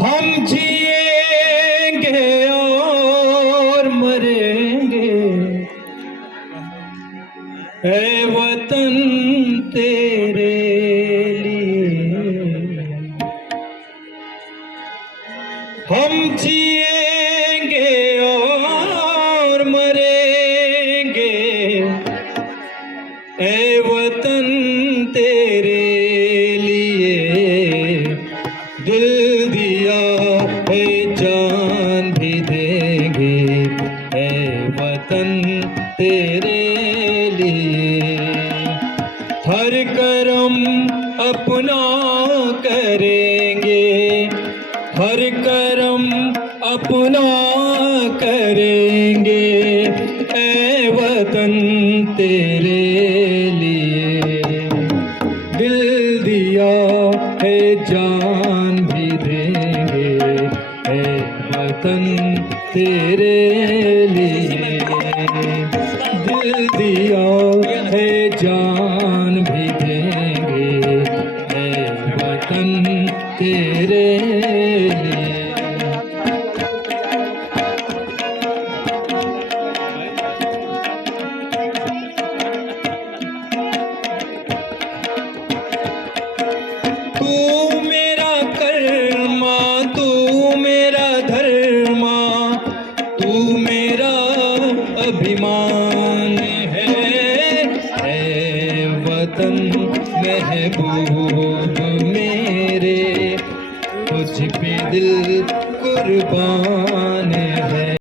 हम जिएंगे और मरेंगे, ऐ वतन तेरे लिए। हम जिएंगे और मरेंगे, ऐ वतन तेरे लिए। दिल दिया है जान भी देंगे, ऐ वतन तेरे लिए। हर करम अपना करेंगे, हर करम अपना करेंगे, ऐ वतन तेरे लिए। दिल दिया है जान भी देंगे, ऐ वतन तेरे लिए। दिल दिया है जान भी देंगे, ऐ वतन तेरे लिए। तू मेरा कर्मा, तू मेरा धर्मा, तू मेरा अभिमान है, ऐ वतन महबूब मेरे, तुझ पे दिल कुर्बान